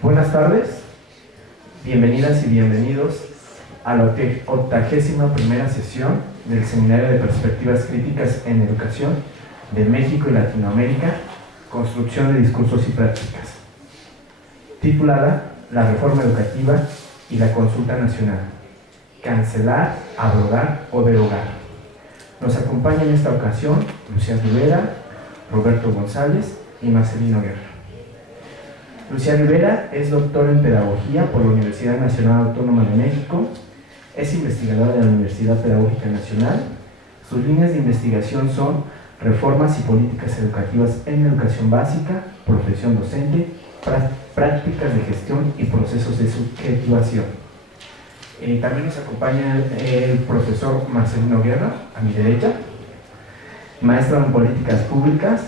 Buenas tardes, bienvenidas y bienvenidos a la 81ª sesión del Seminario de Perspectivas Críticas en Educación de México y Latinoamérica, Construcción de Discursos y Prácticas, titulada La Reforma Educativa y la Consulta Nacional, cancelar, abrogar o derogar. Nos acompaña en esta ocasión Luciano Rivera, Roberto González y Marcelino Guerra. Luciano Rivera es doctor en Pedagogía por la Universidad Nacional Autónoma de México, es investigador de la Universidad Pedagógica Nacional. Sus líneas de investigación son reformas y políticas educativas en educación básica, profesión docente, prácticas de gestión y procesos de subjetivación. También nos acompaña el profesor Marcelino Guerra, a mi derecha, maestro en políticas públicas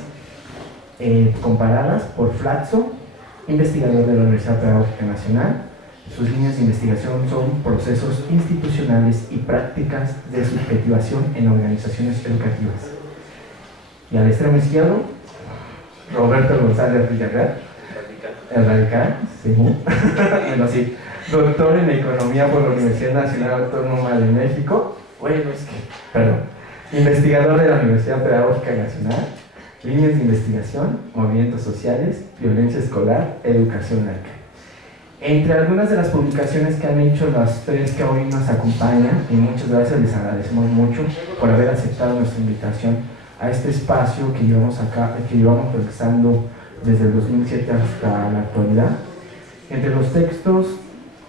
comparadas por Flaxo, investigador de la Universidad Pedagógica Nacional. Sus líneas de investigación son procesos institucionales y prácticas de subjetivación en organizaciones educativas. Y al extremo izquierdo, Roberto González Villarreal, el radical, sí. Bueno, sí, doctor en Economía por la Universidad Nacional Autónoma de México, investigador de la Universidad Pedagógica Nacional, líneas de investigación, movimientos sociales, violencia escolar, educación laica. Entre algunas de las publicaciones que han hecho las tres que hoy nos acompañan, y muchas gracias, les agradecemos mucho por haber aceptado nuestra invitación a este espacio que llevamos realizando desde el 2007 hasta la actualidad. Entre los textos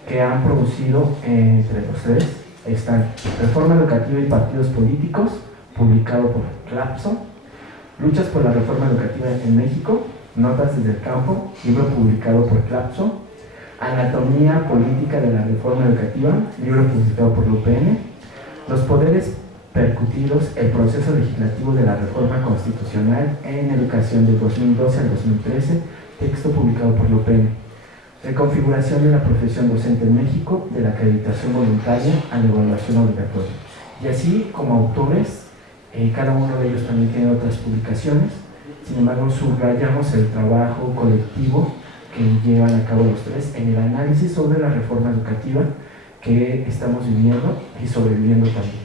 que han producido entre los tres están Reforma Educativa y Partidos Políticos, publicado por Clapso; Luchas por la Reforma Educativa en México, Notas desde el Campo, libro publicado por Clapso; Anatomía Política de la Reforma Educativa, libro publicado por la UPN; Los Poderes Percutidos, el proceso legislativo de la Reforma Constitucional en Educación del 2012 al 2013, texto publicado por la UPN; Reconfiguración de la profesión docente en México, de la acreditación voluntaria a la evaluación obligatoria. Y así como autores, cada uno de ellos también tiene otras publicaciones. Sin embargo, subrayamos el trabajo colectivo que llevan a cabo los tres en el análisis sobre la reforma educativa que estamos viviendo y sobreviviendo también.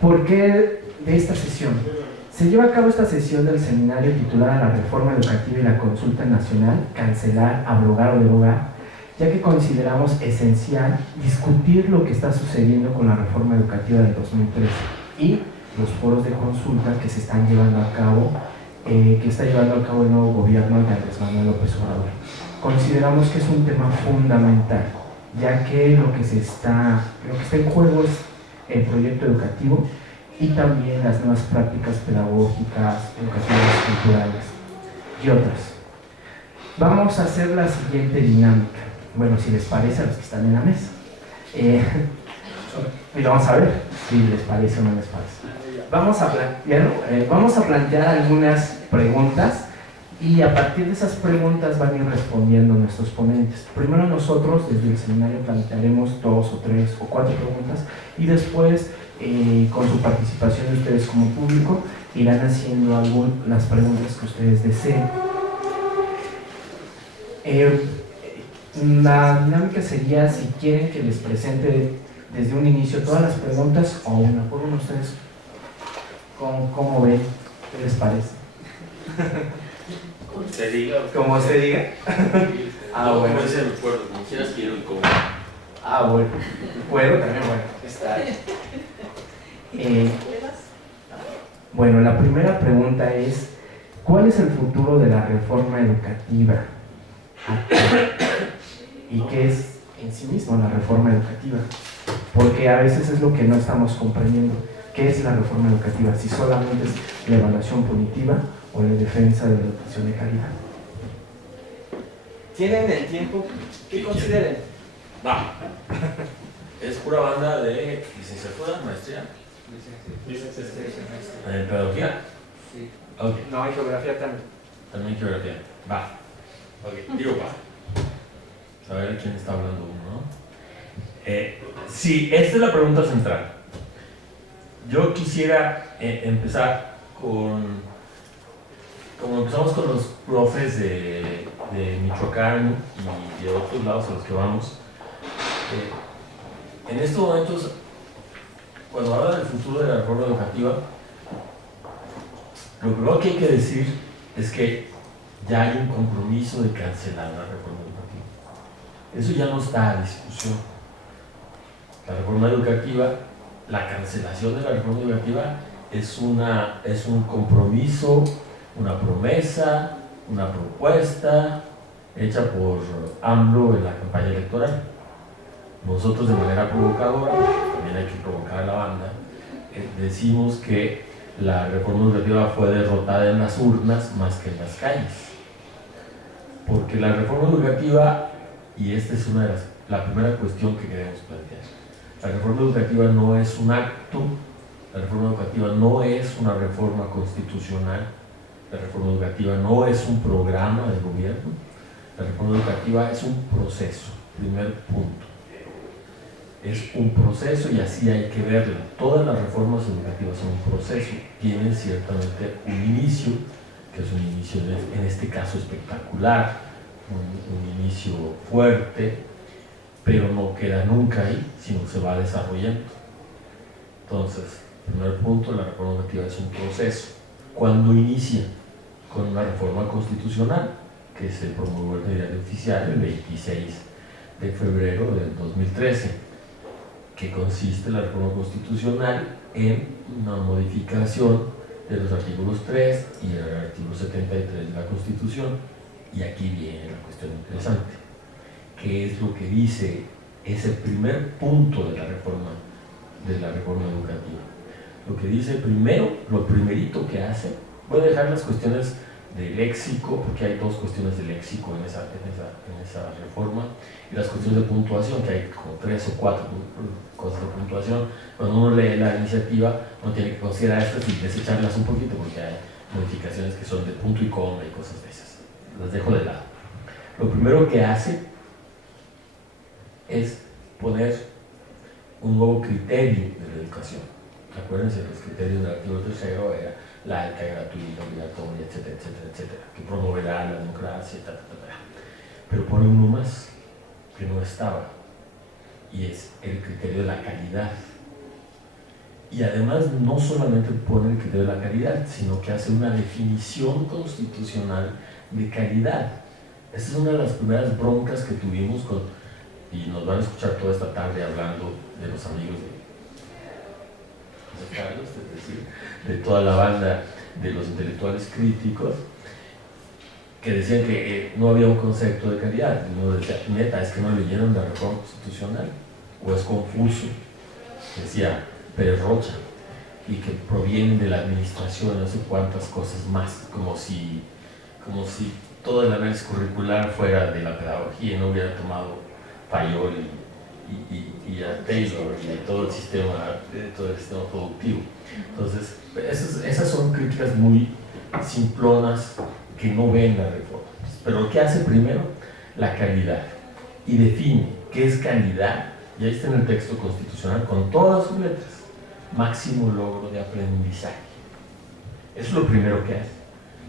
¿Por qué de esta sesión? Se lleva a cabo esta sesión del seminario titulada La Reforma Educativa y la Consulta Nacional, cancelar, abrogar o derogar, ya que consideramos esencial discutir lo que está sucediendo con la reforma educativa del 2013 y los foros de consulta que se están llevando a cabo, que está llevando a cabo el nuevo gobierno de Andrés Manuel López Obrador. Consideramos que es un tema fundamental, ya que lo que está en juego es el proyecto educativo y también las nuevas prácticas pedagógicas, educativas, culturales y otras. Vamos a hacer la siguiente dinámica, bueno, si les parece a los que están en la mesa. Y vamos a ver si les parece o no les parece. Vamos a plantear algunas preguntas y a partir de esas preguntas van a ir respondiendo nuestros ponentes. Primero nosotros desde el seminario plantearemos 2 o 3 o 4 preguntas y después con su participación de ustedes como público irán haciendo las preguntas que ustedes deseen. La dinámica sería si quieren que les presente desde un inicio todas las preguntas o una por una. Ustedes ¿cómo ven? ¿Qué les parece? Como se diga. Como se diga. Bueno. Como el cuerdo, como quieras quiero y como. Bueno. Puedo también, bueno. Está. Bueno, la primera pregunta es: ¿cuál es el futuro de la reforma educativa? ¿Y qué es en sí mismo la reforma educativa? Porque a veces es lo que no estamos comprendiendo. ¿Qué es la reforma educativa? Si solamente es la evaluación punitiva o la defensa de la educación de calidad. ¿Tienen el tiempo que consideren? Va. Es pura banda de licenciatura, maestría. ¿En pedagogía? Sí. Okay. No, hay geografía también. También geografía. Va. Ok, digo va. A ver quién está hablando uno, ¿no? Sí, esta es la pregunta central. Yo quisiera empezar con como empezamos con los profes de Michoacán y de otros lados a los que vamos, en estos momentos, cuando habla del futuro de la reforma educativa, lo primero que hay que decir es que ya hay un compromiso de cancelar la reforma educativa. Eso ya no está a discusión. La reforma educativa, la cancelación de la reforma educativa es un compromiso, una promesa, una propuesta hecha por AMLO en la campaña electoral. Nosotros, de manera provocadora, también hay que provocar a la banda, decimos que la reforma educativa fue derrotada en las urnas más que en las calles. Porque la reforma educativa, y esta es la primera cuestión que queremos plantear, la reforma educativa no es un acto, la reforma educativa no es una reforma constitucional, la reforma educativa no es un programa de gobierno, la reforma educativa es un proceso, primer punto. Es un proceso y así hay que verlo. Todas las reformas educativas son un proceso, tienen ciertamente un inicio, que es un inicio en este caso espectacular, un inicio fuerte, pero no queda nunca ahí, sino se va desarrollando. Entonces, primer punto, la reforma educativa es un proceso. ¿Cuándo inicia? Con una reforma constitucional que se promulgó en el Diario Oficial el 26 de febrero del 2013, que consiste la reforma constitucional en una modificación de los artículos 3 y el artículo 73 de la Constitución. Y aquí viene la cuestión interesante. ¿Qué es lo que dice ese primer punto de la reforma educativa? Lo que dice primero, lo primerito que hace, voy a dejar las cuestiones de léxico, porque hay dos cuestiones de léxico en esa reforma, y las cuestiones de puntuación, que hay como 3 o 4 cosas de puntuación. Cuando uno lee la iniciativa, uno tiene que considerar estas y desecharlas un poquito, porque hay modificaciones que son de punto y coma y cosas de esas. Las dejo de lado. Lo primero que hace es poner un nuevo criterio de la educación. Acuérdense, los criterios del artículo 3 era laica, gratuita, obligatoria, etcétera, etcétera, etcétera, que promoverá la democracia, pero pone uno más que no estaba, y es el criterio de la calidad. Y además no solamente pone el criterio de la calidad, sino que hace una definición constitucional de calidad. Esta es una de las primeras broncas que tuvimos y nos van a escuchar toda esta tarde hablando de los amigos de Carlos, es decir, de toda la banda de los intelectuales críticos, que decían que no había un concepto de calidad. Y uno decía, neta, es que no leyeron la reforma constitucional, o es confuso, decía Pérez Rocha, y que provienen de la administración, no sé cuántas cosas más, como si todo el análisis curricular fuera de la pedagogía y no hubiera tomado Fayol y a Taylor y de todo el sistema productivo. Entonces, esas son críticas muy simplonas que no ven la reforma. Pero lo que hace primero, la calidad, y define qué es calidad, y ahí está en el texto constitucional con todas sus letras: máximo logro de aprendizaje. Eso es lo primero que hace.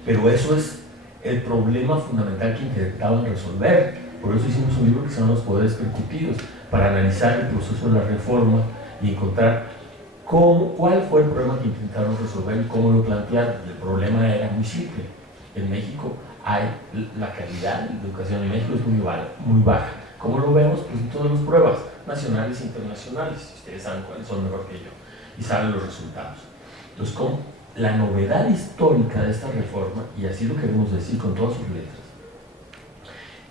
Pero eso es el problema fundamental que intentaban resolver. Por eso hicimos un libro que se llama Los Poderes Percutidos, para analizar el proceso de la reforma y encontrar cuál fue el problema que intentaron resolver y cómo lo plantearon. Y el problema era muy simple. En México la calidad de la educación en México es muy baja. ¿Cómo lo vemos? Pues en todas las pruebas nacionales e internacionales. Ustedes saben cuáles son mejor que yo y saben los resultados. Entonces, como la novedad histórica de esta reforma, y así lo queremos decir con todas sus letras,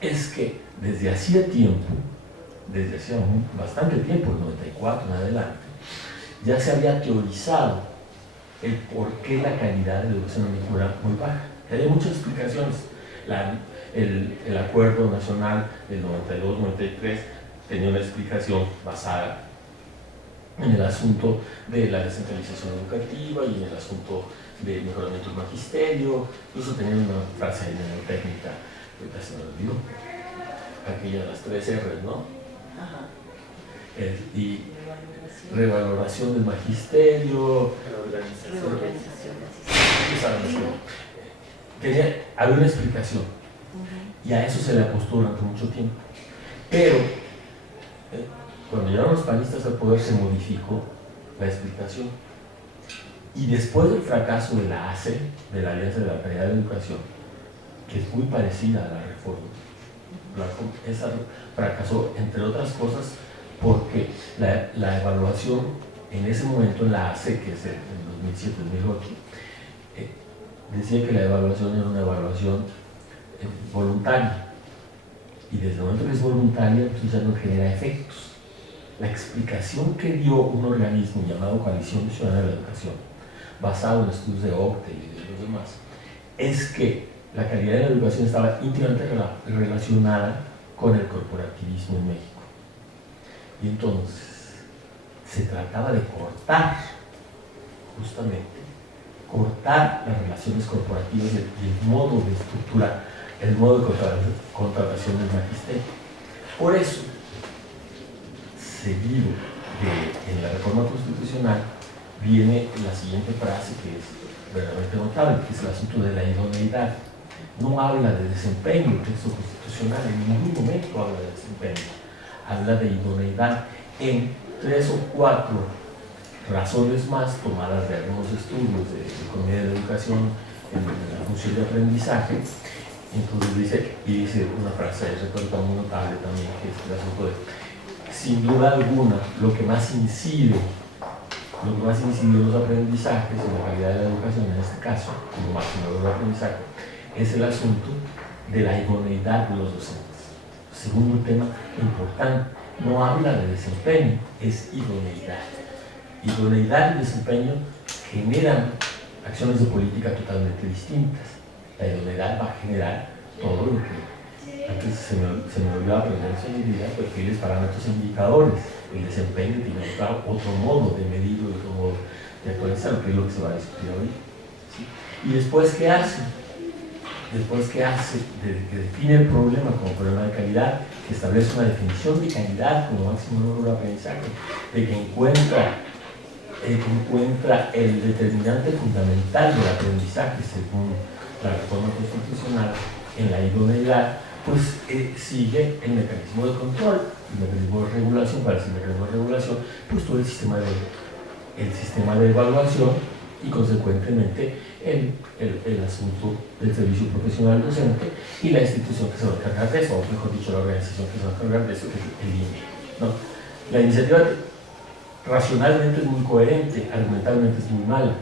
es que desde hacía bastante tiempo, el 94 en adelante, ya se había teorizado el por qué la calidad de la educación en México era muy baja. Hay muchas explicaciones. El Acuerdo Nacional del 92-93 tenía una explicación basada en el asunto de la descentralización educativa y en el asunto del mejoramiento del magisterio. Incluso tenía una frase mnemotécnica, ahorita se me olvidó, aquella de las 3 R's, ¿no? Ajá. Y revaloración del magisterio, Reorganización. había una explicación, y a eso se le apostó durante mucho tiempo. Pero cuando llegaron los panistas al poder se modificó la explicación. Y después del fracaso de la ACE, de la Alianza de la Calidad de la Educación, que es muy parecida a la reforma, esa fracasó, entre otras cosas, porque la evaluación en ese momento en la ACE, que es en 2007-2008, decía que la evaluación era una evaluación voluntaria. Y desde el momento que es voluntaria, entonces ya no genera efectos. La explicación que dio un organismo llamado Coalición Ciudadana de la Educación, basado en estudios de OCDE y de los demás, es que la calidad de la educación estaba íntimamente relacionada con el corporativismo en México. Y entonces se trataba de cortar, justamente, cortar las relaciones corporativas y el modo de estructura, el modo de contratación del magisterio. Por eso, seguido en la reforma constitucional, viene la siguiente frase que es verdaderamente notable, que es el asunto de la idoneidad. No habla de desempeño, el texto constitucional en ningún momento habla de desempeño, habla de idoneidad en 3 o 4 razones más tomadas de algunos estudios de economía de la educación en la función de aprendizaje. Entonces dice una frase retórica muy notable también, que es el asunto de, sin duda alguna, lo que más incide en los aprendizajes, en la calidad de la educación en este caso, como máximo de aprendizaje, es el asunto de la idoneidad de los docentes. Segundo tema importante, no habla de desempeño, es idoneidad. Idoneidad y desempeño generan acciones de política totalmente distintas. La idoneidad va a generar todo lo que antes se me olvidaba aprender en mi vida, perfiles, parámetros e indicadores. El desempeño tiene otro modo de medirlo, otro modo de actualizarlo, que es lo que se va a discutir ahorita. ¿Sí? Y después, ¿qué hace? Después, ¿qué hace? Que define el problema como problema de calidad, que establece una definición de calidad como máximo logro de aprendizaje, de que encuentra el determinante fundamental del aprendizaje según la reforma constitucional en la idoneidad, pues sigue el mecanismo de control, el mecanismo de regulación. Para ese mecanismo de regulación, pues todo el sistema de evaluación y consecuentemente el asunto del servicio profesional docente y la institución que se va a encargar de eso, o mejor dicho, la organización que se va a encargar de eso, que es el INE, ¿no? La iniciativa racionalmente es muy coherente, argumentalmente es muy mala.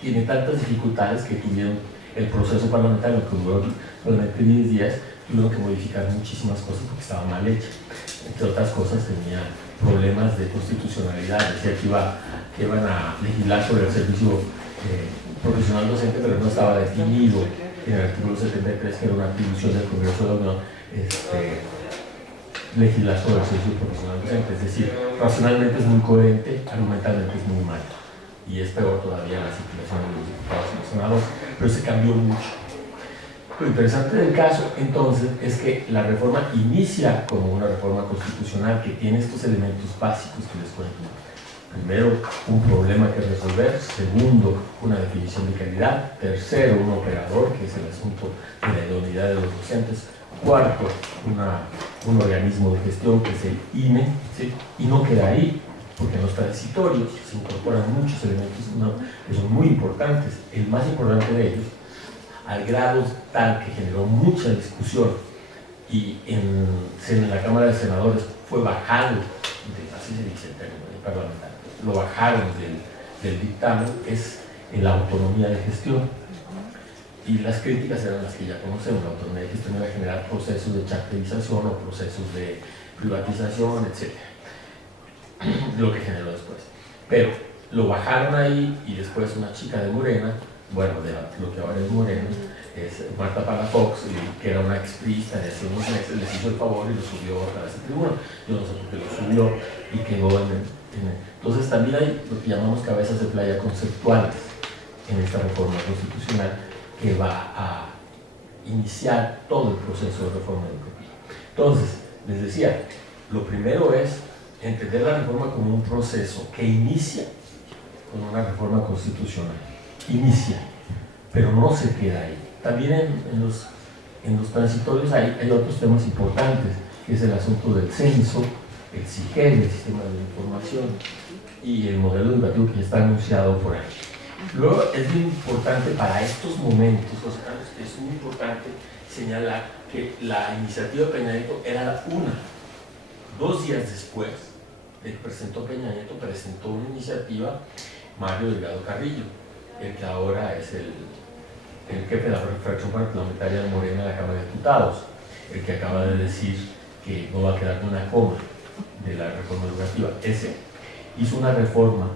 Tiene tantas dificultades que tuvieron el proceso parlamentario, que duró solamente 10 días, tuvieron que modificar muchísimas cosas porque estaba mal hecha. Entre otras cosas, tenía problemas de constitucionalidad, decía que iban a legislar sobre el servicio profesional docente, pero no estaba definido en el artículo 73, que era una atribución del Congreso de la Unión, legislar sobre el servicio profesional docente. Es decir, racionalmente es muy coherente, argumentalmente es muy mal. Y es peor todavía la circulación de los diputados y los senadores, pero se cambió mucho. Lo interesante del caso, entonces, es que la reforma inicia como una reforma constitucional que tiene estos elementos básicos que les cuento. Primero, un problema que resolver. Segundo, una definición de calidad. Tercero, un operador, que es el asunto de la idoneidad de los docentes. Cuarto, un organismo de gestión, que es el INE, ¿sí? Y no queda ahí, porque en los transitorios se incorporan muchos elementos que son muy importantes. El más importante de ellos, al grado tal que generó mucha discusión y en la Cámara de Senadores fue bajado, así se dice en términos parlamentarios, lo bajaron del dictamen, es en la autonomía de gestión. Y las críticas eran las que ya conocemos. La autonomía de gestión iba a generar procesos de charterización o procesos de privatización, etc. Lo que generó después. Pero lo bajaron ahí y después una chica de Morena, bueno, de lo que ahora es Morena, es Marta Palafox, que era una exprista de hace unos meses, les hizo el favor y lo subió a ese tribuna. Yo no sé por qué lo subió y quedó entonces también hay lo que llamamos cabezas de playa conceptuales en esta reforma constitucional que va a iniciar todo el proceso de reforma educativa. Entonces, les decía, lo primero es entender la reforma como un proceso que inicia con una reforma constitucional. Inicia. pero no se queda ahí. También en los transitorios hay otros temas importantes, que es el asunto del censo, el SIGEL, el sistema de información, y el modelo educativo que ya está anunciado por ahí. Luego es muy importante para estos momentos, es muy importante señalar que la iniciativa de Peña Nieto era una. 2 días después de que presentó Peña Nieto, presentó una iniciativa Mario Delgado Carrillo, el que ahora es el jefe de la fracción parlamentaria de Morena en la Cámara de Diputados, el que acaba de decir que no va a quedar una coma de la reforma educativa. Ese hizo una reforma,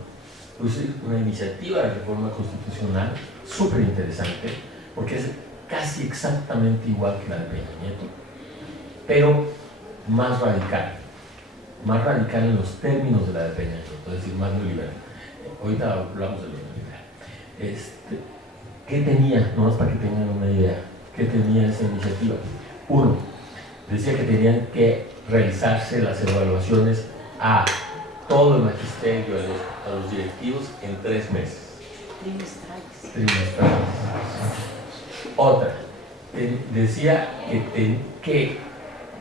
una iniciativa de reforma constitucional súper interesante, porque es casi exactamente igual que la de Peña Nieto, pero más radical en los términos de la de Peña Nieto, es decir, más neoliberal. Ahorita hablamos de lo neoliberal. ¿Qué tenía? Nomás para que tengan una idea, ¿qué tenía esa iniciativa? Uno, decía que tenían que realizarse las evaluaciones a todo el magisterio, a los directivos, en 3 meses. Trimestrales. Otra, decía que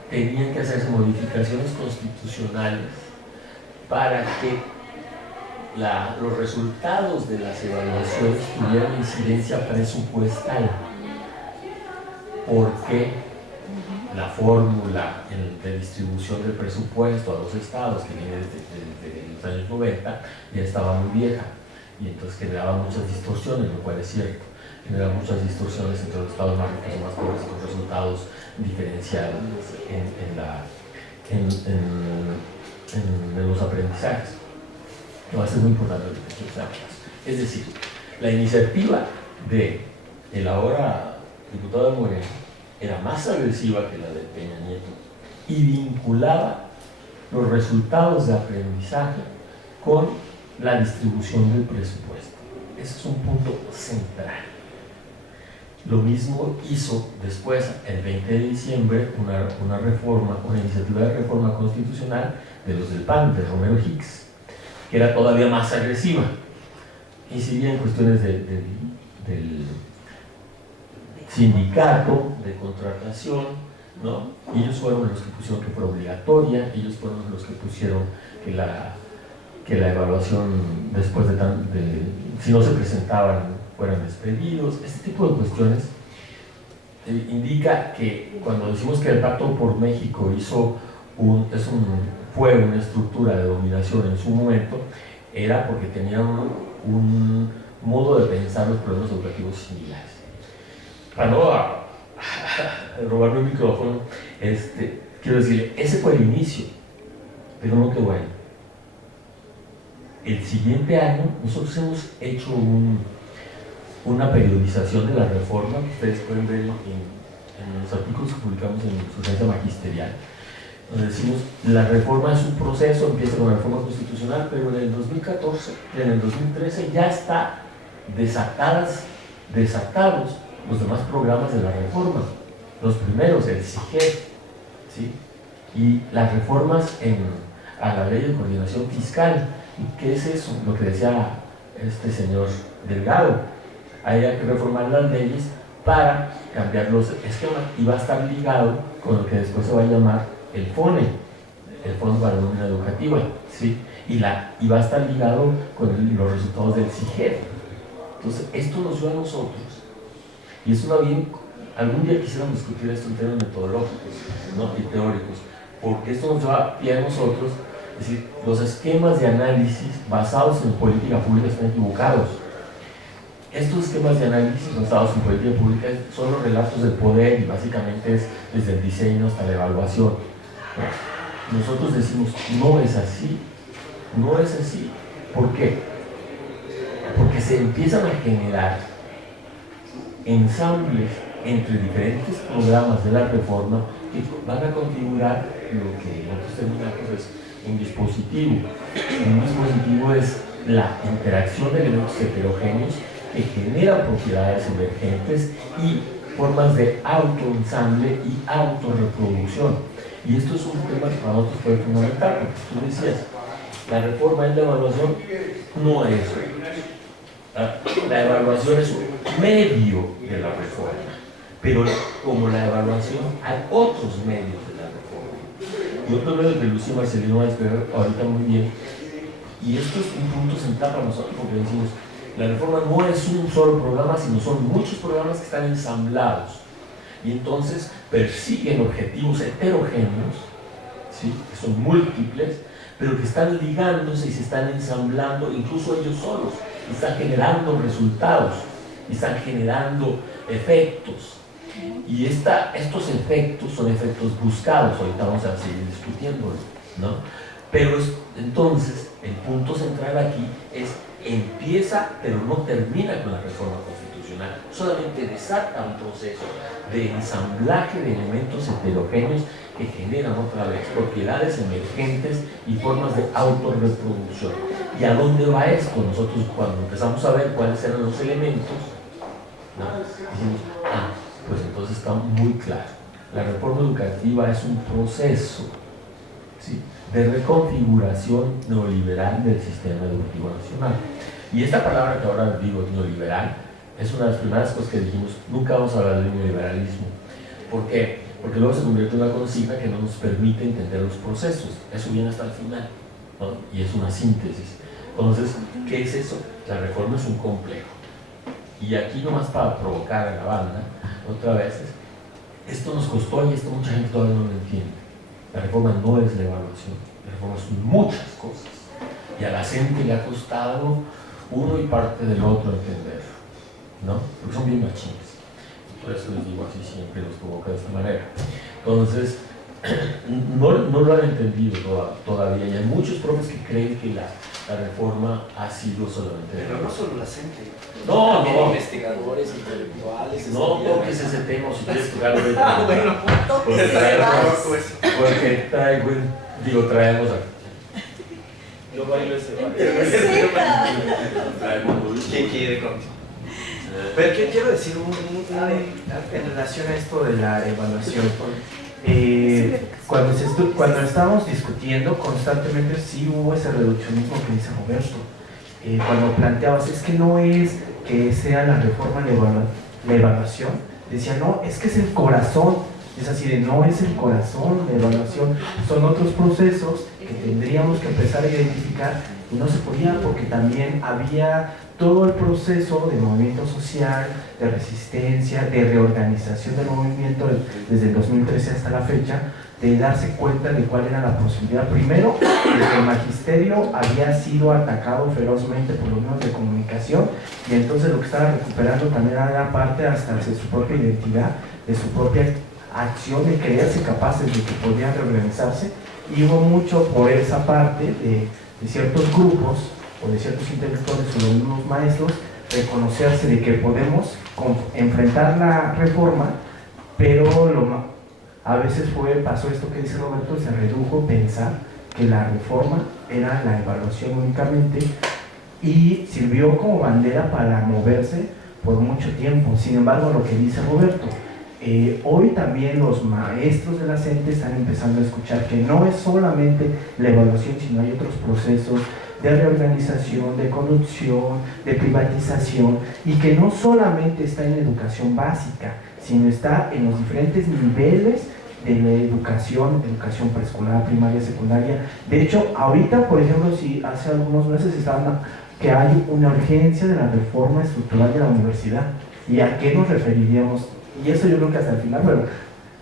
tenían que hacerse modificaciones constitucionales para que los resultados de las evaluaciones tuvieran incidencia presupuestal, porque la fórmula de distribución del presupuesto a los estados, que viene desde los años 90, ya estaba muy vieja, y entonces generaba muchas distorsiones, lo cual es cierto, generaba muchas distorsiones entre los estados más ricos y más pobres, con resultados diferenciados en los aprendizajes. No, eso es muy importante lo que quiero saber. Es decir, la iniciativa del ahora diputado de Morena era más agresiva que la de Peña Nieto y vinculaba los resultados de aprendizaje con la distribución del presupuesto. Ese es un punto central. Lo mismo hizo después, el 20 de diciembre, una iniciativa de reforma constitucional de los del PAN, de Romero Hicks, que era todavía más agresiva. Incidía en cuestiones del sindicato, de contratación, ¿no? Ellos fueron los que pusieron que fuera obligatoria, ellos fueron los que pusieron que la evaluación después si no se presentaban fueran despedidos. Este tipo de cuestiones indica que cuando decimos que el Pacto por México fue una estructura de dominación en su momento, era porque tenían un modo de pensar los problemas educativos similares. Para no robarme el micrófono, quiero decir, ese fue el inicio, pero no quedó ahí. El siguiente año nosotros hemos hecho una periodización de la reforma, que ustedes pueden ver en los artículos que publicamos en su ciencia magisterial, donde decimos, la reforma es un proceso, empieza con la reforma constitucional, pero en el 2014, en el 2013 ya está desatados los demás programas de la reforma. Los primeros, el SIGEL, ¿sí? Y las reformas a la ley de coordinación fiscal. ¿Y qué es eso? Lo que decía este señor Delgado. Hay que reformar las leyes para cambiar los esquemas, y va a estar ligado con lo que después se va a llamar el FONE, el Fondo para la Nómina Educativa, ¿sí? Y va a estar ligado con los resultados del SIGEL. Entonces, esto nos dio a nosotros, y es una bien, algún día quisiéramos discutir esto en términos metodológicos, ¿no? Y teóricos, porque esto nos da pie a nosotros, es decir, los esquemas de análisis basados en política pública están equivocados. Estos esquemas de análisis basados en política pública son los relatos del poder, y básicamente es desde el diseño hasta la evaluación. Nosotros decimos, no es así. ¿Por qué? Porque se empiezan a generar ensambles entre diferentes programas de la reforma que van a configurar lo que nosotros terminamos es un dispositivo. Un dispositivo es la interacción de elementos heterogéneos que generan propiedades emergentes y formas de autoensamble y autorreproducción. Y esto es un tema que para nosotros fue fundamental, porque tú decías, la reforma es la evaluación, no es eso. La evaluación es medio de la reforma, pero como la evaluación hay otros medios de la reforma. Y otro medio que Lucía Marcelino va a explicar ahorita muy bien, y esto es un punto central para nosotros porque decimos, la reforma no es un solo programa, sino son muchos programas que están ensamblados y entonces persiguen objetivos heterogéneos, ¿sí? Que son múltiples, pero que están ligándose y se están ensamblando incluso ellos solos, y están generando resultados, y están generando efectos. Y estos efectos son efectos buscados, ahorita vamos a seguir discutiéndolo, ¿no? Pero entonces el punto central aquí es empieza pero no termina con la reforma constitucional, solamente desata un proceso de ensamblaje de elementos heterogéneos que generan otra vez propiedades emergentes y formas de autorreproducción. ¿Y a dónde va esto? Nosotros cuando empezamos a ver cuáles eran los elementos, ¿no? Dijimos, pues entonces está muy claro. La reforma educativa es un proceso, ¿sí?, de reconfiguración neoliberal del sistema educativo nacional. Y esta palabra que ahora digo, neoliberal, es una de las primeras cosas que dijimos, nunca vamos a hablar de neoliberalismo. ¿Por qué? Porque luego se convierte en una consigna que no nos permite entender los procesos. Eso viene hasta el final, ¿no? Y es una síntesis. Entonces, ¿qué es eso? La reforma es un complejo. Y aquí nomás para provocar a la banda, otra vez, esto nos costó y esto mucha gente todavía no lo entiende. La reforma no es la evaluación, la reforma son muchas cosas. Y a la gente le ha costado uno y parte del otro entender, ¿no? Porque son bien machines. Por eso les digo así siempre, los provoca de esta manera. Entonces, no lo han entendido todavía. Y hay muchos profes que creen que la reforma ha sido solamente... Pero no solo la gente. No, no. Investigadores, intelectuales. No toques ese tema si quieres tocarlo. Bueno, porque traemos aquí. Yo bailo ese baile. ¿Quién quiere contigo? Pero quiero decir en relación a esto de la evaluación. Cuando estábamos discutiendo constantemente sí hubo ese reduccionismo que dice Roberto. Cuando planteabas, es que no es que sea la reforma la evaluación, decía, no, es que es el corazón. Es así de, no es el corazón, la evaluación, son otros procesos que tendríamos que empezar a identificar y no se podía porque también había todo el proceso de movimiento social, de resistencia, de reorganización del movimiento desde el 2013 hasta la fecha, de darse cuenta de cuál era la posibilidad. Primero, el magisterio había sido atacado ferozmente por los medios de comunicación y entonces lo que estaba recuperando también era parte hasta de su propia identidad, de su propia acción de creerse capaces de que podían reorganizarse, y hubo mucho por esa parte de ciertos grupos o de ciertos intelectuales o de unos maestros reconocerse de que podemos enfrentar la reforma, pero a veces pasó esto que dice Roberto, se redujo pensar que la reforma era la evaluación únicamente y sirvió como bandera para moverse por mucho tiempo. Sin embargo, lo que dice Roberto, hoy también los maestros de la CENTE están empezando a escuchar que no es solamente la evaluación, sino hay otros procesos de reorganización, de corrupción, de privatización, y que no solamente está en la educación básica, sino está en los diferentes niveles de la educación preescolar, primaria, secundaria. De hecho, ahorita, por ejemplo, si hace algunos meses estaban que hay una urgencia de la reforma estructural de la universidad, ¿y a qué nos referiríamos? Y eso yo creo que hasta el final, pero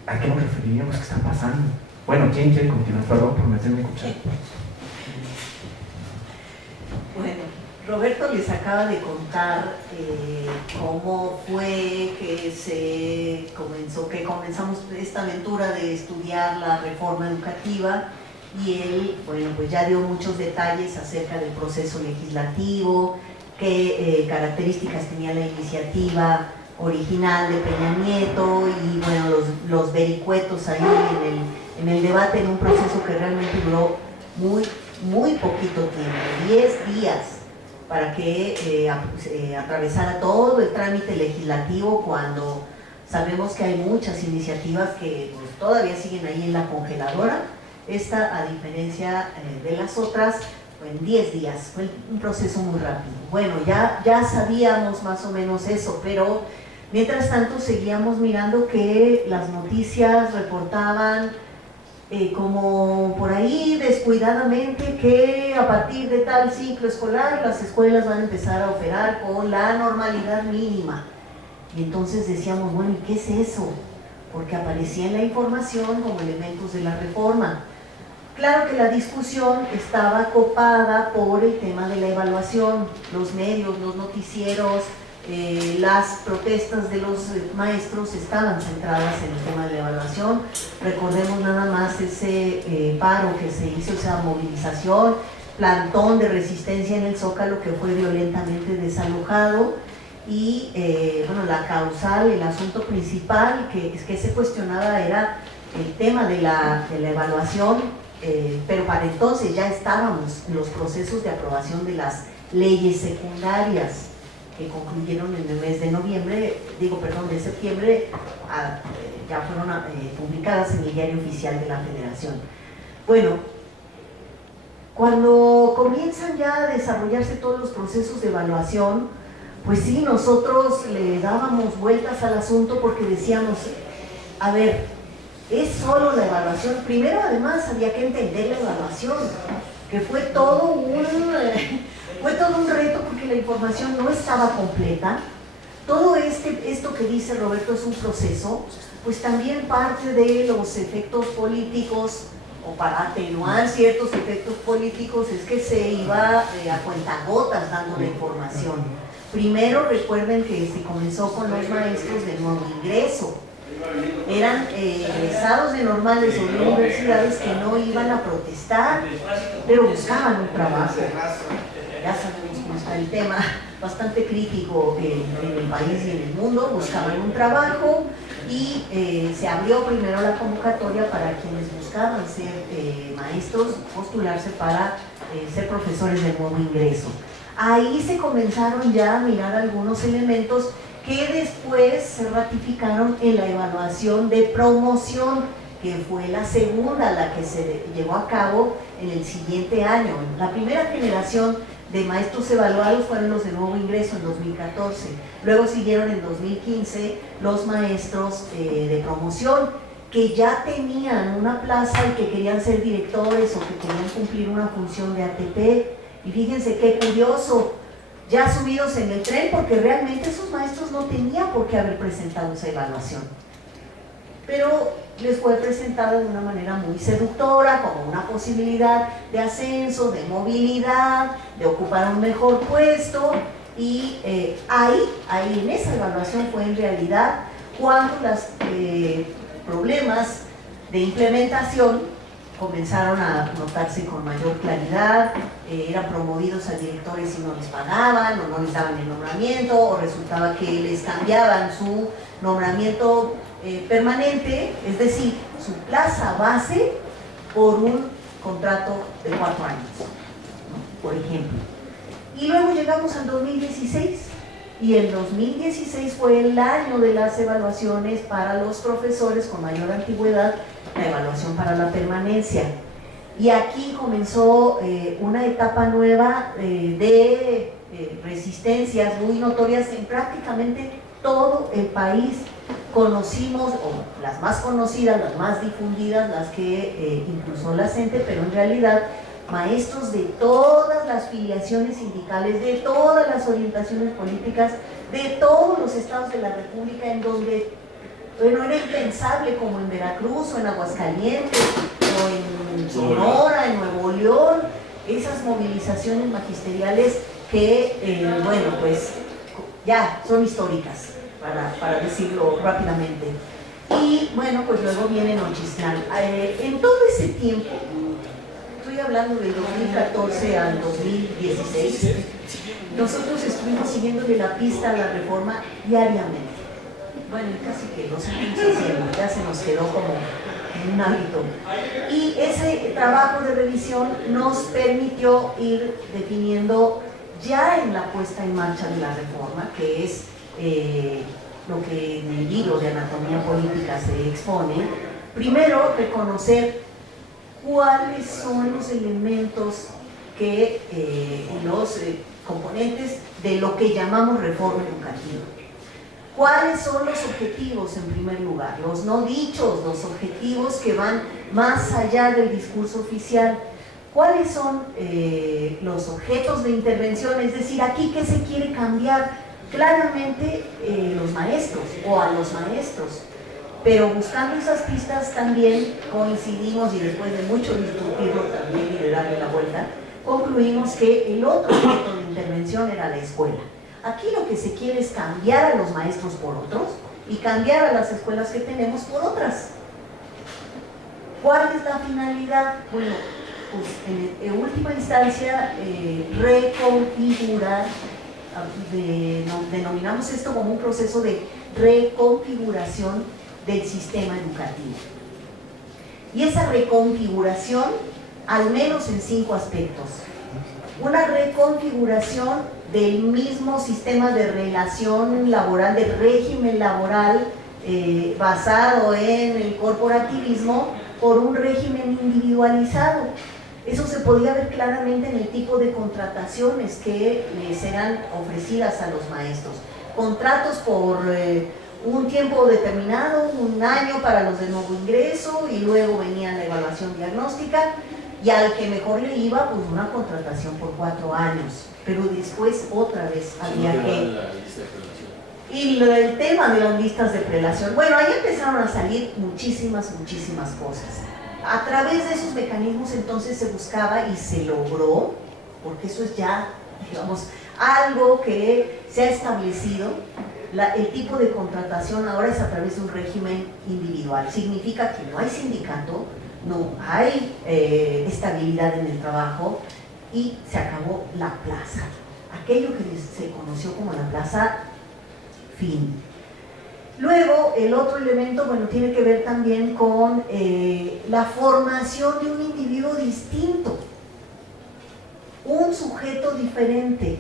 ¿a qué nos referiríamos? ¿Qué está pasando? Bueno, ¿quién quiere continuar? Perdón por meterme a escuchar. Bueno, Roberto les acaba de contar cómo fue que comenzamos esta aventura de estudiar la reforma educativa, y él, bueno, pues ya dio muchos detalles acerca del proceso legislativo, qué características tenía la iniciativa original de Peña Nieto, y bueno, los vericuetos ahí en el debate, en un proceso que realmente duró muy poquito tiempo, 10 días, para que atravesara todo el trámite legislativo, cuando sabemos que hay muchas iniciativas que pues, todavía siguen ahí en la congeladora. Esta, a diferencia de las otras, en 10 días, fue un proceso muy rápido. Bueno, ya sabíamos más o menos eso, pero mientras tanto seguíamos mirando que las noticias reportaban como por ahí descuidadamente que a partir de tal ciclo escolar las escuelas van a empezar a operar con la normalidad mínima. Y entonces decíamos, bueno, ¿y qué es eso? Porque aparecía en la información como elementos de la reforma. Claro que la discusión estaba copada por el tema de la evaluación, los medios, los noticieros, las protestas de los maestros estaban centradas en el tema de la evaluación. Recordemos nada más ese paro que se hizo, esa movilización, plantón de resistencia en el Zócalo que fue violentamente desalojado y bueno, la causal, el asunto principal que se cuestionaba era el tema de la evaluación, pero para entonces ya estábamos en los procesos de aprobación de las leyes secundarias que concluyeron en el mes de de septiembre, ya fueron publicadas en el Diario Oficial de la Federación. Bueno, cuando comienzan ya a desarrollarse todos los procesos de evaluación, pues sí, nosotros le dábamos vueltas al asunto porque decíamos, a ver, es solo la evaluación. Primero, además, había que entender la evaluación, que fue todo un reto porque la información no estaba completa. Todo esto que dice Roberto es un proceso, pues también parte de los efectos políticos, o para atenuar ciertos efectos políticos, es que se iba a cuentagotas dando la información. Primero, recuerden que se comenzó con los maestros de nuevo ingreso. Eran egresados de normales o de universidades que no iban a protestar, pero buscaban un trabajo. Ya sabemos cómo está el tema, bastante crítico en el país y en el mundo. Buscaban un trabajo y se abrió primero la convocatoria para quienes buscaban ser maestros, postularse para ser profesores de nuevo ingreso. Ahí se comenzaron ya a mirar algunos elementos que después se ratificaron en la evaluación de promoción, que fue la segunda, la que se llevó a cabo en el siguiente año. La primera generación de maestros evaluados fueron los de nuevo ingreso en 2014, luego siguieron en 2015 los maestros de promoción, que ya tenían una plaza y que querían ser directores o que querían cumplir una función de ATP. Y fíjense qué curioso, ya subidos en el tren, porque realmente esos maestros no tenían por qué haber presentado esa evaluación, pero les fue presentada de una manera muy seductora, como una posibilidad de ascenso, de movilidad, de ocupar un mejor puesto, y ahí en esa evaluación fue en realidad cuando los problemas de implementación comenzaron a notarse con mayor claridad. Eran promovidos a directores y no les pagaban o no les daban el nombramiento, o resultaba que les cambiaban su nombramiento permanente, es decir, su plaza base por un contrato de 4 años, ¿no? Por ejemplo. Y luego llegamos al 2016 y el 2016 fue el año de las evaluaciones para los profesores con mayor antigüedad, la evaluación para la permanencia. Y aquí comenzó una etapa nueva de resistencias muy notorias en prácticamente todo el país. Conocimos, o las más conocidas, las más difundidas, las que impulsó la CENTE, pero en realidad maestros de todas las filiaciones sindicales, de todas las orientaciones políticas, de todos los estados de la República, en donde era impensable, como en Veracruz o en Aguascalientes o en Sonora, en Nuevo León, esas movilizaciones magisteriales que, bueno, pues ya son históricas, para decirlo rápidamente. Y bueno, pues luego viene Nochistlán. En todo ese tiempo, estoy hablando del 2014 al 2016, nosotros estuvimos siguiéndole la pista a la reforma diariamente. Bueno, casi que lo seguimos haciendo, ya se nos quedó como un hábito. Y ese trabajo de revisión nos permitió ir definiendo ya en la puesta en marcha de la reforma, que es lo que en el libro de Anatomía Política se expone. Primero, reconocer cuáles son los elementos que los componentes de lo que llamamos reforma educativa. ¿Cuáles son los objetivos en primer lugar? Los no dichos, los objetivos que van más allá del discurso oficial. ¿Cuáles son los objetos de intervención? Es decir, aquí ¿qué se quiere cambiar? Claramente los maestros o a los maestros. Pero buscando esas pistas también coincidimos, y después de mucho discutirlo también y de darle la vuelta, concluimos que el otro objeto de intervención era la escuela. Aquí lo que se quiere es cambiar a los maestros por otros y cambiar a las escuelas que tenemos por otras. ¿Cuál es la finalidad? Bueno, pues en última instancia reconfigurar, denominamos esto como un proceso de reconfiguración del sistema educativo. Y esa reconfiguración, al menos en 5 aspectos. Una reconfiguración del mismo sistema de relación laboral, de régimen laboral basado en el corporativismo, por un régimen individualizado. Eso se podía ver claramente en el tipo de contrataciones que les eran ofrecidas a los maestros. Contratos por un tiempo determinado, un año para los de nuevo ingreso, y luego venía la evaluación diagnóstica, y al que mejor le iba, pues una contratación por 4 años, pero después otra vez había que... Y el tema de las listas de prelación, bueno, ahí empezaron a salir muchísimas cosas. A través de esos mecanismos entonces se buscaba y se logró, porque eso es ya, digamos, algo que se ha establecido. El tipo de contratación ahora es a través de un régimen individual. Significa que no hay sindicato, no hay estabilidad en el trabajo, y se acabó la plaza. Aquello que se conoció como la plaza, fin. Luego, el otro elemento, bueno, tiene que ver también con la formación de un individuo distinto, un sujeto diferente.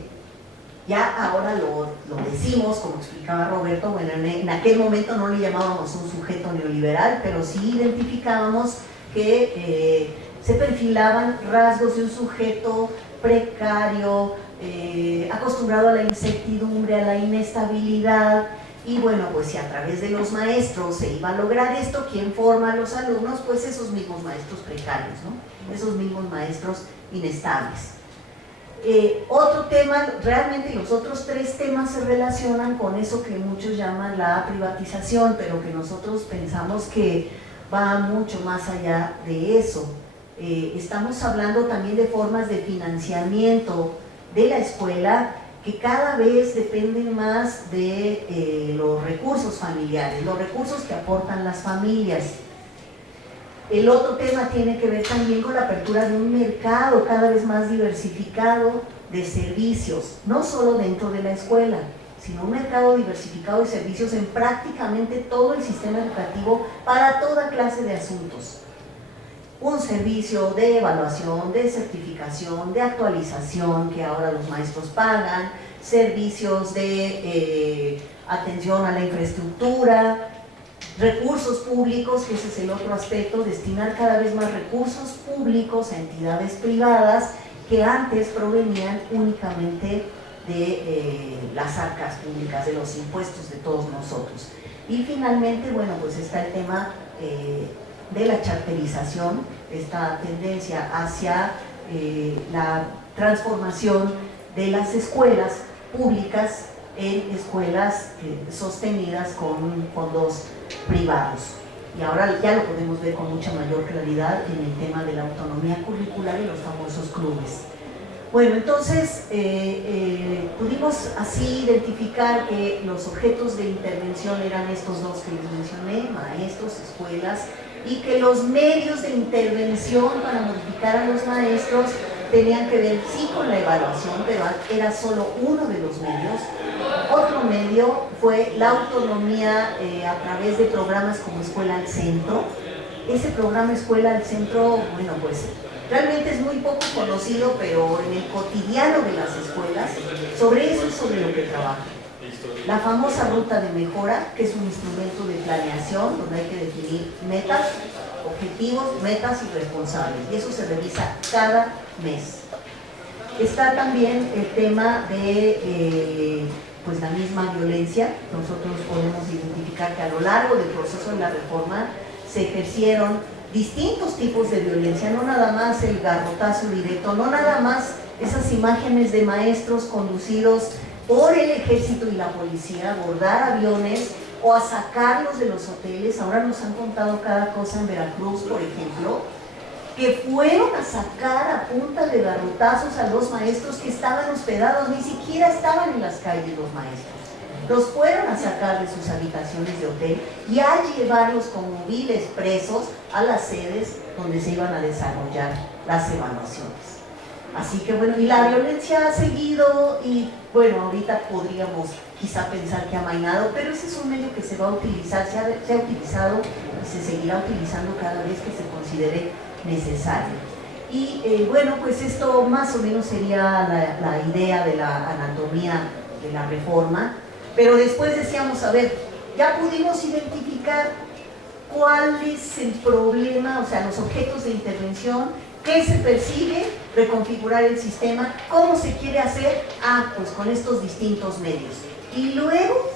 Ya ahora lo decimos, como explicaba Roberto, bueno, en aquel momento no le llamábamos un sujeto neoliberal, pero sí identificábamos que se perfilaban rasgos de un sujeto precario, acostumbrado a la incertidumbre, a la inestabilidad. Y bueno, pues si a través de los maestros se iba a lograr esto, ¿quién forma a los alumnos? Pues esos mismos maestros precarios, ¿no? Esos mismos maestros inestables. Otro tema, realmente los otros 3 temas se relacionan con eso que muchos llaman la privatización, pero que nosotros pensamos que va mucho más allá de eso. Estamos hablando también de formas de financiamiento de la escuela que cada vez dependen más de los recursos familiares, los recursos que aportan las familias. El otro tema tiene que ver también con la apertura de un mercado cada vez más diversificado de servicios, no solo dentro de la escuela, sino un mercado diversificado de servicios en prácticamente todo el sistema educativo para toda clase de asuntos. Un servicio de evaluación, de certificación, de actualización que ahora los maestros pagan, servicios de atención a la infraestructura, recursos públicos, que ese es el otro aspecto, destinar cada vez más recursos públicos a entidades privadas que antes provenían únicamente de las arcas públicas, de los impuestos de todos nosotros. Y finalmente, bueno, pues está el tema de la charterización, esta tendencia hacia la transformación de las escuelas públicas en escuelas sostenidas con fondos privados. Y ahora ya lo podemos ver con mucha mayor claridad en el tema de la autonomía curricular y los famosos clubes. Bueno, entonces pudimos así identificar que los objetos de intervención eran estos 2 que les mencioné, maestros, escuelas, y que los medios de intervención para modificar a los maestros tenían que ver sí con la evaluación, pero era solo uno de los medios. Otro medio fue la autonomía a través de programas como Escuela al Centro. Ese programa Escuela al Centro, bueno, pues realmente es muy poco conocido, pero en el cotidiano de las escuelas, sobre eso es sobre lo que trabaja. La famosa ruta de mejora, que es un instrumento de planeación donde hay que definir metas, objetivos, metas y responsables, y eso se revisa cada mes. Está también el tema de pues la misma violencia. Nosotros podemos identificar que a lo largo del proceso de la reforma se ejercieron distintos tipos de violencia, no nada más el garrotazo directo, no nada más esas imágenes de maestros conducidos por el ejército y la policía a abordar aviones o a sacarlos de los hoteles. Ahora nos han contado cada cosa en Veracruz, por ejemplo, que fueron a sacar a punta de garrotazos a los maestros que estaban hospedados, ni siquiera estaban en las calles los maestros. Los fueron a sacar de sus habitaciones de hotel y a llevarlos como viles presos a las sedes donde se iban a desarrollar las evaluaciones. Así que bueno, y la violencia ha seguido y bueno, ahorita podríamos quizá pensar que ha amainado, pero ese es un medio que se va a utilizar, se ha utilizado y se seguirá utilizando cada vez que se considere necesario. Y bueno, pues esto más o menos sería la idea de la anatomía de la reforma, pero después decíamos, a ver, ya pudimos identificar cuál es el problema, o sea, los objetos de intervención, qué se persigue, reconfigurar el sistema, cómo se quiere hacer, pues con estos distintos medios. Y luego,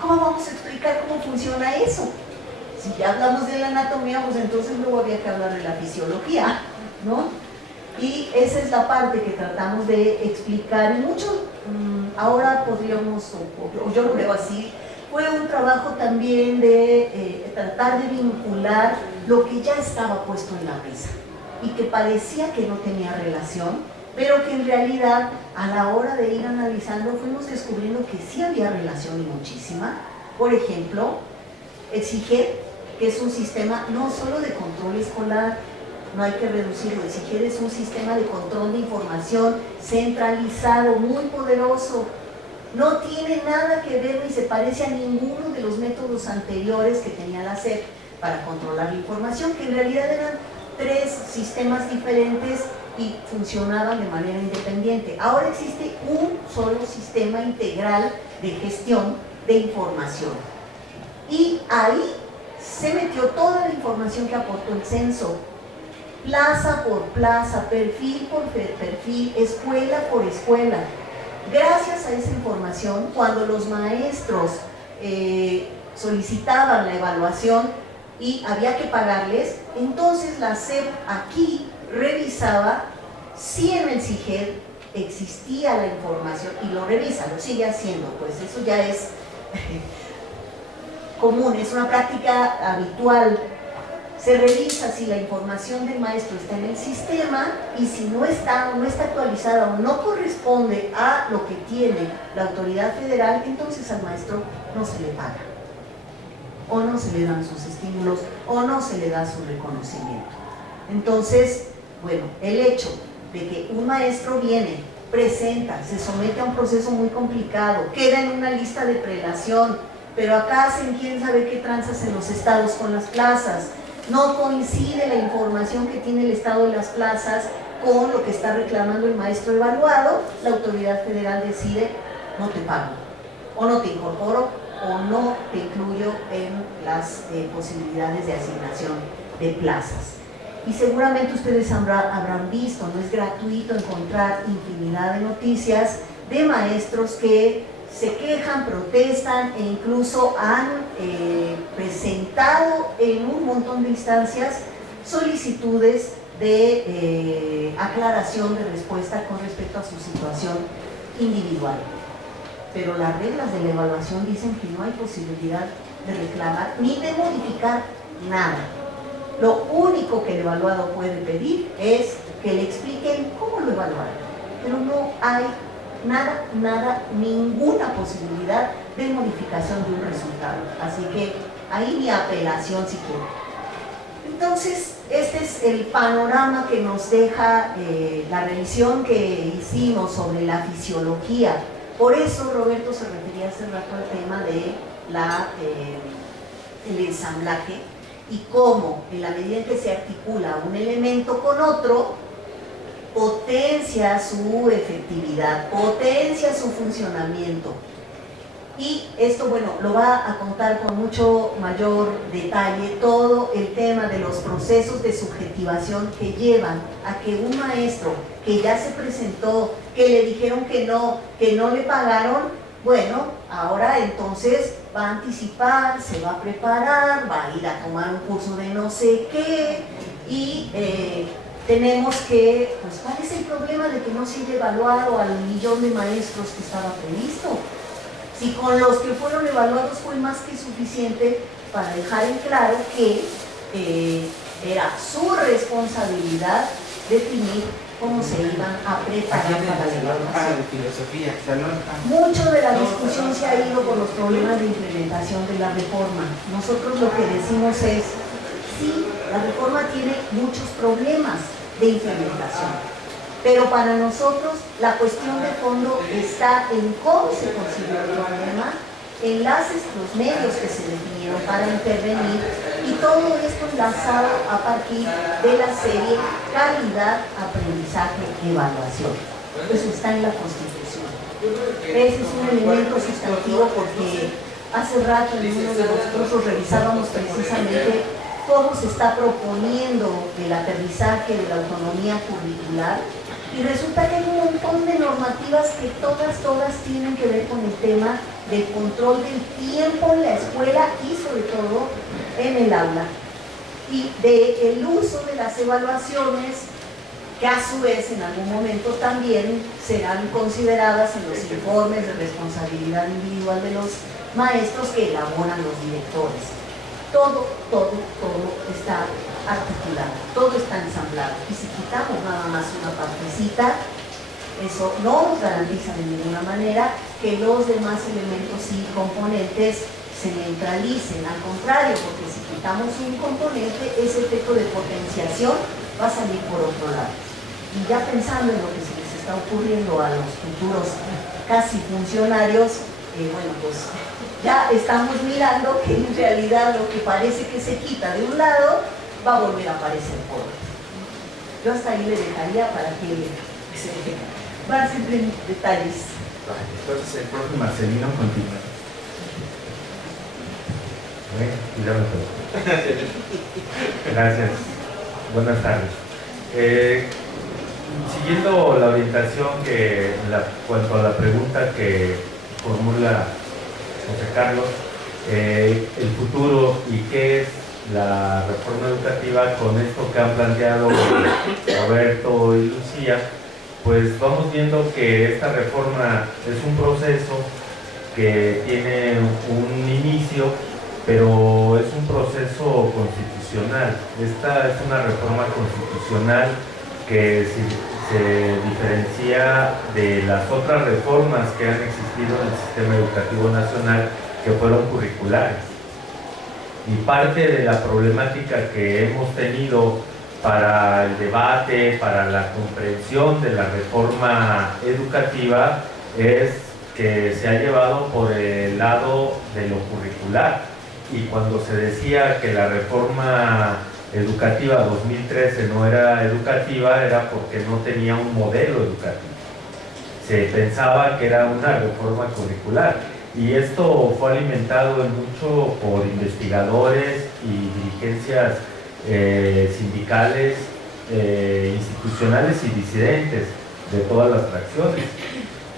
¿cómo vamos a explicar cómo funciona eso? Si ya hablamos de la anatomía, pues entonces luego había que hablar de la fisiología, ¿no? Y esa es la parte que tratamos de explicar. Y mucho, ahora podríamos, o yo lo veo así, fue un trabajo también de tratar de vincular lo que ya estaba puesto en la mesa y que parecía que no tenía relación, pero que en realidad a la hora de ir analizando fuimos descubriendo que sí había relación y muchísima. Por ejemplo, el CIGED, que es un sistema no solo de control escolar, no hay que reducirlo, el CIGED es un sistema de control de información centralizado, muy poderoso, no tiene nada que ver ni se parece a ninguno de los métodos anteriores que tenía la SEP para controlar la información, que en realidad eran 3 sistemas diferentes y funcionaban de manera independiente. Ahora existe un solo sistema integral de gestión de información. Y ahí se metió toda la información que aportó el censo, plaza por plaza, perfil por perfil, escuela por escuela. Gracias a esa información, cuando los maestros solicitaban la evaluación y había que pagarles, entonces la SEP aquí revisaba si en el CIGED existía la información, y lo revisa, lo sigue haciendo, pues eso ya es común, es una práctica habitual. Se revisa si la información del maestro está en el sistema y si no está o no está actualizada o no corresponde a lo que tiene la autoridad federal, entonces al maestro no se le paga, o no se le dan sus estímulos, o no se le da su reconocimiento. Entonces, bueno, el hecho de que un maestro viene, presenta, se somete a un proceso muy complicado, queda en una lista de prelación, pero acá hacen quién sabe qué tranzas en los estados con las plazas, no coincide la información que tiene el estado de las plazas con lo que está reclamando el maestro evaluado, la autoridad federal decide, no te pago, o no te incorporo, o no te incluyo en las posibilidades de asignación de plazas. Y seguramente ustedes habrán visto, no es gratuito encontrar infinidad de noticias de maestros que se quejan, protestan e incluso han presentado en un montón de instancias solicitudes de aclaración de respuesta con respecto a su situación individual. Pero las reglas de la evaluación dicen que no hay posibilidad de reclamar ni de modificar nada. Lo único que el evaluado puede pedir es que le expliquen cómo lo evaluaron, pero no hay nada, ninguna posibilidad de modificación de un resultado. Así que ahí mi apelación si quieren. Entonces, este es el panorama que nos deja la revisión que hicimos sobre la fisiología. Por eso Roberto se refería hace rato al tema de el ensamblaje y cómo, en la medida en que se articula un elemento con otro, potencia su efectividad, potencia su funcionamiento. Y esto, bueno, lo va a contar con mucho mayor detalle todo el tema de los procesos de subjetivación que llevan a que un maestro que ya se presentó, que le dijeron que no le pagaron, bueno, ahora entonces va a anticipar, se va a preparar, va a ir a tomar un curso de no sé qué y tenemos que, pues, ¿cuál es el problema de que no se haya evaluado al millón de maestros que estaba previsto? Si con los que fueron evaluados fue más que suficiente para dejar en claro que era su responsabilidad definir cómo se iban a preparar para la evaluación. Mucho de la discusión se ha ido por los problemas de implementación de la reforma. Nosotros lo que decimos es, sí, la reforma tiene muchos problemas de implementación. Pero para nosotros la cuestión de fondo está en cómo se consiguió el problema, en los medios que se definieron para intervenir y todo esto enlazado a partir de la serie calidad, aprendizaje, evaluación. Eso está en la Constitución. Ese es un elemento sustantivo porque hace rato en uno de los cursos revisábamos precisamente cómo se está proponiendo el aterrizaje de la autonomía curricular. Y resulta que hay un montón de normativas que todas tienen que ver con el tema del control del tiempo en la escuela y sobre todo en el aula. Y del uso de las evaluaciones, que a su vez en algún momento también serán consideradas en los informes de responsabilidad individual de los maestros que elaboran los directores. Todo está articulado, todo está ensamblado. Y si quitamos nada más una partecita, eso no nos garantiza de ninguna manera que los demás elementos y componentes se neutralicen. Al contrario, porque si quitamos un componente, ese efecto de potenciación va a salir por otro lado. Y ya pensando en lo que se les está ocurriendo a los futuros casi funcionarios, bueno, pues ya estamos mirando que en realidad lo que parece que se quita de un lado va a volver a aparecer por otro. Yo hasta ahí le dejaría para que se van siempre en detalles. Entonces el profe Marcelino continúa. Bueno, y dame todo. Gracias. Buenas tardes. Siguiendo la orientación cuanto a la pregunta que formula José Carlos, el futuro y qué es la reforma educativa con esto que han planteado Roberto y Lucía, pues vamos viendo que esta reforma es un proceso que tiene un inicio, pero es un proceso constitucional. Esta es una reforma constitucional que se diferencia de las otras reformas que han existido en el sistema educativo nacional, que fueron curriculares. Y parte de la problemática que hemos tenido para el debate, para la comprensión de la reforma educativa, es que se ha llevado por el lado de lo curricular. Y cuando se decía que la reforma educativa 2013 no era educativa, era porque no tenía un modelo educativo. Se pensaba que era una reforma curricular. Y esto fue alimentado mucho por investigadores y dirigencias sindicales, institucionales y disidentes de todas las fracciones.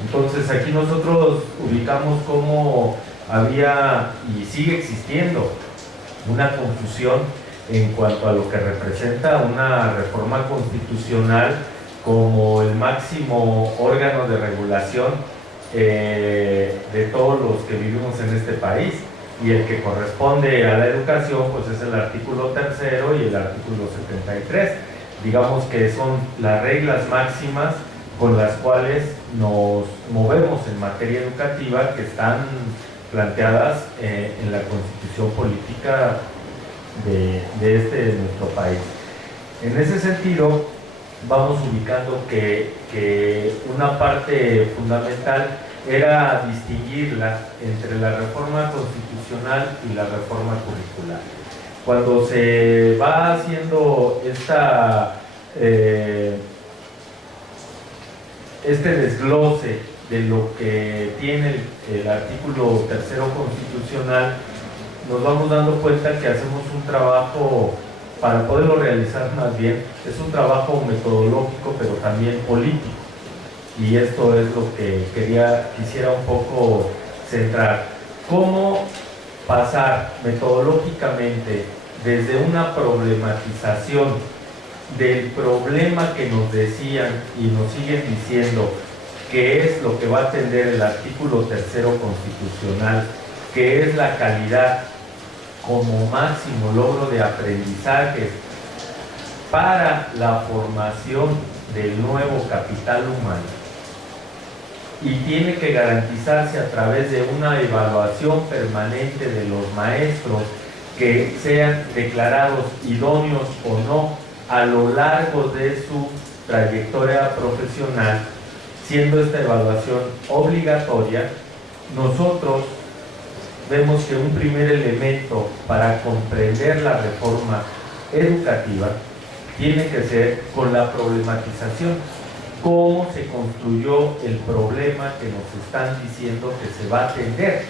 Entonces aquí nosotros ubicamos cómo había y sigue existiendo una confusión en cuanto a lo que representa una reforma constitucional como el máximo órgano de regulación de todos los que vivimos en este país, y el que corresponde a la educación pues es el artículo 3º y el artículo 73, digamos que son las reglas máximas con las cuales nos movemos en materia educativa, que están planteadas en la Constitución política de nuestro país. En ese sentido, vamos ubicando que una parte fundamental era distinguirla entre la reforma constitucional y la reforma curricular. Cuando se va haciendo este desglose de lo que tiene el artículo tercero constitucional, nos vamos dando cuenta que hacemos un trabajo, para poderlo realizar más bien, es un trabajo metodológico, pero también político. Y esto es lo que quisiera un poco centrar. ¿Cómo pasar metodológicamente desde una problematización del problema que nos decían y nos siguen diciendo que es lo que va a atender el artículo tercero constitucional, que es la calidad como máximo logro de aprendizaje para la formación del nuevo capital humano, y tiene que garantizarse a través de una evaluación permanente de los maestros que sean declarados idóneos o no a lo largo de su trayectoria profesional, siendo esta evaluación obligatoria. Nosotros vemos que un primer elemento para comprender la reforma educativa tiene que ser con la problematización. ¿Cómo se construyó el problema que nos están diciendo que se va a atender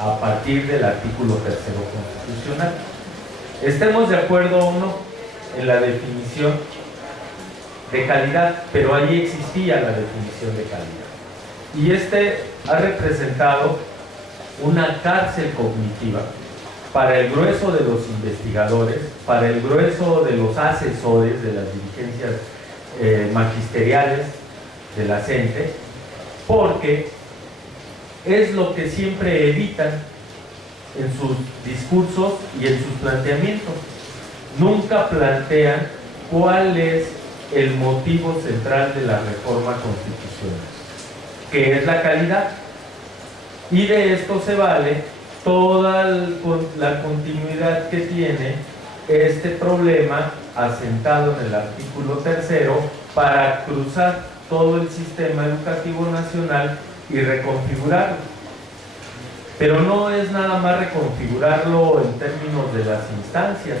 a partir del artículo tercero constitucional? Estemos de acuerdo o no en la definición de calidad, pero ahí existía la definición de calidad. Y este ha representado una cárcel cognitiva para el grueso de los investigadores, para el grueso de los asesores de las dirigencias magisteriales de la CENTE, porque es lo que siempre evitan en sus discursos y en sus planteamientos. Nunca plantean cuál es el motivo central de la reforma constitucional, que es la calidad. Y de esto se vale toda la continuidad que tiene este problema asentado en el artículo tercero para cruzar todo el sistema educativo nacional y reconfigurarlo. Pero no es nada más reconfigurarlo en términos de las instancias,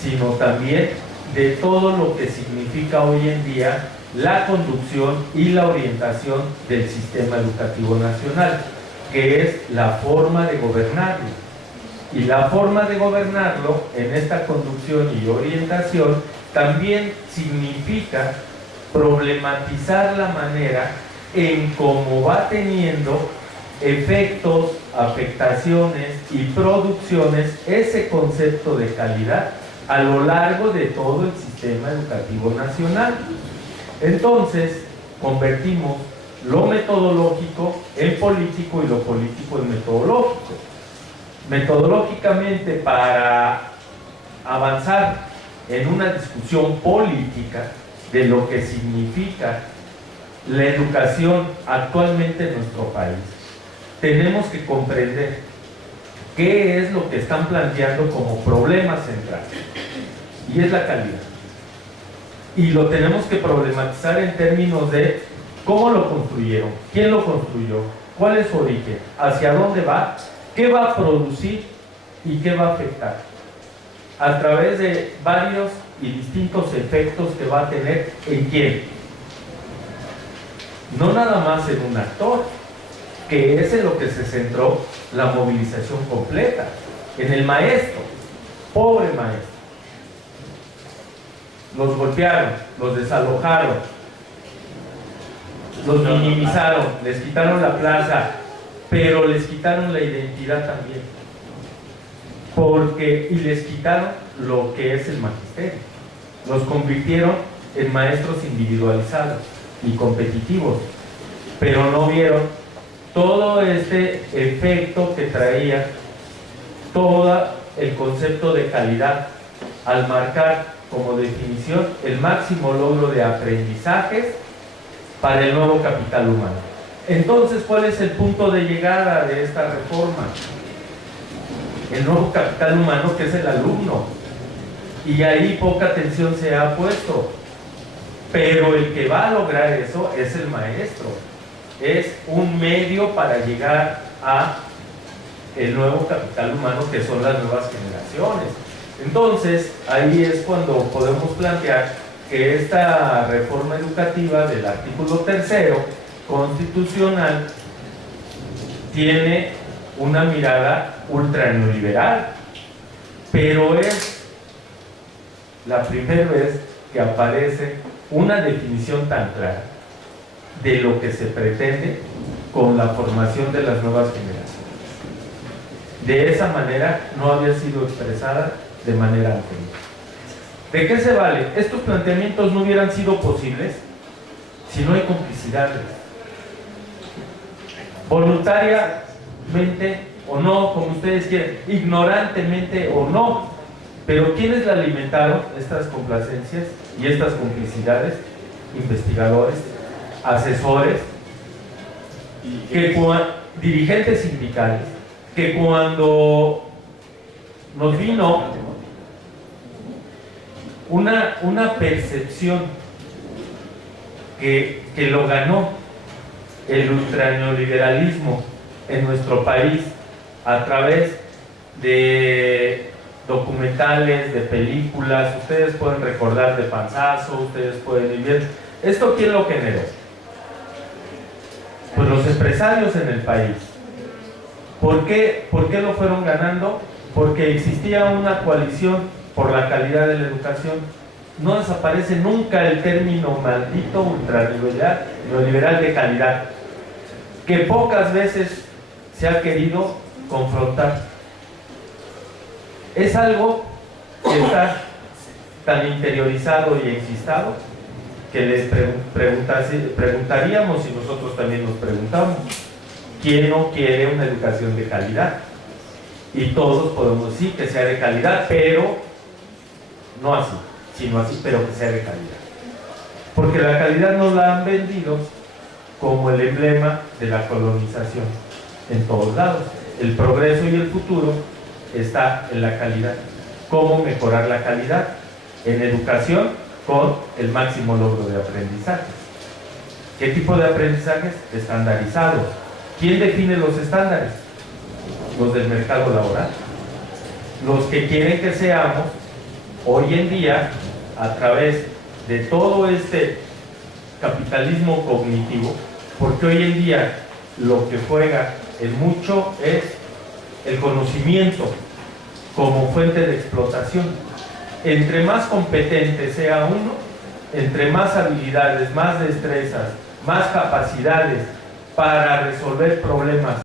sino también de todo lo que significa hoy en día la conducción y la orientación del sistema educativo nacional, que es la forma de gobernarlo. Y la forma de gobernarlo en esta conducción y orientación también significa problematizar la manera en cómo va teniendo efectos, afectaciones y producciones ese concepto de calidad a lo largo de todo el sistema educativo nacional. Entonces, convertimos lo metodológico en político y lo político en metodológico. Metodológicamente, para avanzar en una discusión política de lo que significa la educación actualmente en nuestro país, tenemos que comprender qué es lo que están planteando como problema central, y es la calidad. Y lo tenemos que problematizar en términos de cómo lo construyeron, quién lo construyó, cuál es su origen, hacia dónde va, qué va a producir y qué va a afectar, a través de varios y distintos efectos que va a tener en quién. No nada más en un actor, que es en lo que se centró la movilización completa, en el maestro, pobre maestro. Los golpearon, los desalojaron, los minimizaron, les quitaron la plaza, pero les quitaron la identidad también, y les quitaron lo que es el magisterio, los convirtieron en maestros individualizados y competitivos, pero no vieron todo este efecto que traía todo el concepto de calidad al marcar como definición el máximo logro de aprendizajes para el nuevo capital humano. Entonces, ¿cuál es el punto de llegada de esta reforma? El nuevo capital humano, que es el alumno, y ahí poca atención se ha puesto, pero el que va a lograr eso es el maestro, es un medio para llegar a el nuevo capital humano, que son las nuevas generaciones. Entonces, ahí es cuando podemos plantear que esta reforma educativa del artículo tercero constitucional tiene una mirada ultra neoliberal, pero es la primera vez que aparece una definición tan clara de lo que se pretende con la formación de las nuevas generaciones. De esa manera no había sido expresada de manera anterior. ¿De qué se vale? Estos planteamientos no hubieran sido posibles si no hay complicidades. Voluntariamente o no, como ustedes quieran, ignorantemente o no, pero ¿quiénes la alimentaron estas complacencias y estas complicidades? Investigadores, asesores, dirigentes sindicales, que cuando nos vino una percepción que lo ganó el ultraneoliberalismo en nuestro país a través de documentales, de películas, ustedes pueden recordar de Panzazo, ustedes pueden vivir. ¿Esto quién lo generó? Pues los empresarios en el país. ¿Por qué lo fueron ganando? Porque existía una coalición por la calidad de la educación. No desaparece nunca el término maldito ultraliberal de calidad, que pocas veces se ha querido confrontar. Es algo que está tan interiorizado y enquistado que les preguntaríamos, y nosotros también nos preguntamos, ¿quién no quiere una educación de calidad? Y todos podemos decir que sea de calidad, pero no así, sino así, pero que sea de calidad. Porque la calidad nos la han vendido como el emblema de la colonización en todos lados. El progreso y el futuro está en la calidad. ¿Cómo mejorar la calidad? En educación, con el máximo logro de aprendizaje. ¿Qué tipo de aprendizajes? Estandarizados. ¿Quién define los estándares? Los del mercado laboral. Los que quieren que seamos, hoy en día, a través de todo este capitalismo cognitivo, porque hoy en día lo que juega en mucho es el conocimiento como fuente de explotación. Entre más competente sea uno, entre más habilidades, más destrezas, más capacidades para resolver problemas